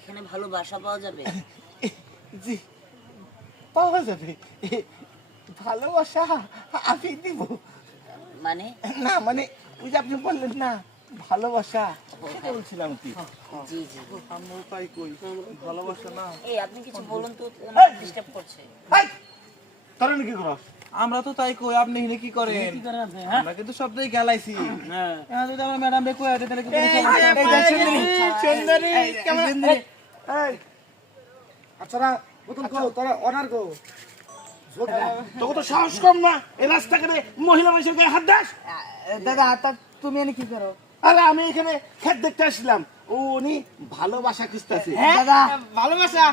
এখানে ভালো বাসা পাওয়া যাবে? জি পাওয়া যাবে। ভালোবাসা আমি দিব মানে না, মানে ওই যে আপনি বললেন না ভালোবাসা, সেটা বলছিলাম কি। জি জি। আমরা তাই কই, ভালোবাসা না। এই আপনি কিছু বলুন তো, ডিস্টার্ব করছে। তোরা কি করস? আমরা তো তাই কই, আপনি এখানে কি করেন? আমরা কিন্তু সবটাই গেলাইছি। হ্যাঁ যদি আমরা ম্যাডাম রে কই তাহলে কি সুন্দরী কেমন? এই আচ্ছা না, প্রথম কও তোরা অনার কও। তোকে তো সাহস কম না, এই রাস্তাঘাটে মহিলা মানুষের গায়ে হাত দাস। দাদা তা তুমি এনে কি করো? আরে আমি এখানে খেত দেখতে আসলাম, উনি ভালোবাসা খুঁজতেছে। দাদা ভালোবাসা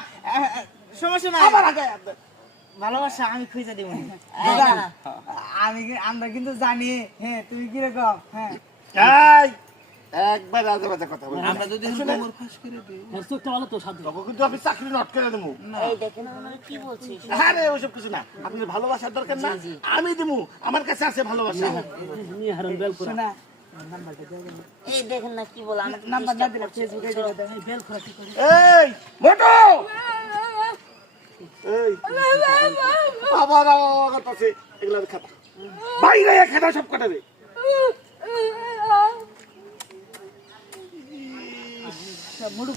সমস্যা নাই, আবার আগে ভালোবাসা আমি খুঁজে দেব। দাদা আমরা কিন্তু জানি, হ্যাঁ তুমি কিরকম। হ্যাঁ এই একবার আজে বাজে কথা বলবি না। আমরা যদি শুনে, কোমর ফাঁস করে দিই, তোকে কিন্তু আমি চাকরি নট করে দেবো। এই দেখেন আপনারা কি বলছিস? আরে ওইসব কিছু না, আপনার ভালোবাসার দরকার না, আমি দেবো, আমার কাছে আছে ভালোবাসা। শোনা এই দেখেন না কি বল, আমাকে নাম্বার না disturb দিলে করছে। ফেসবুকে চলো। বেল খোরা কি করে? এই মোটো, এই বাবা রা কথা আছে, এগুলা খাতা বাইরে খাতা সব কাটাবে। মুড়ু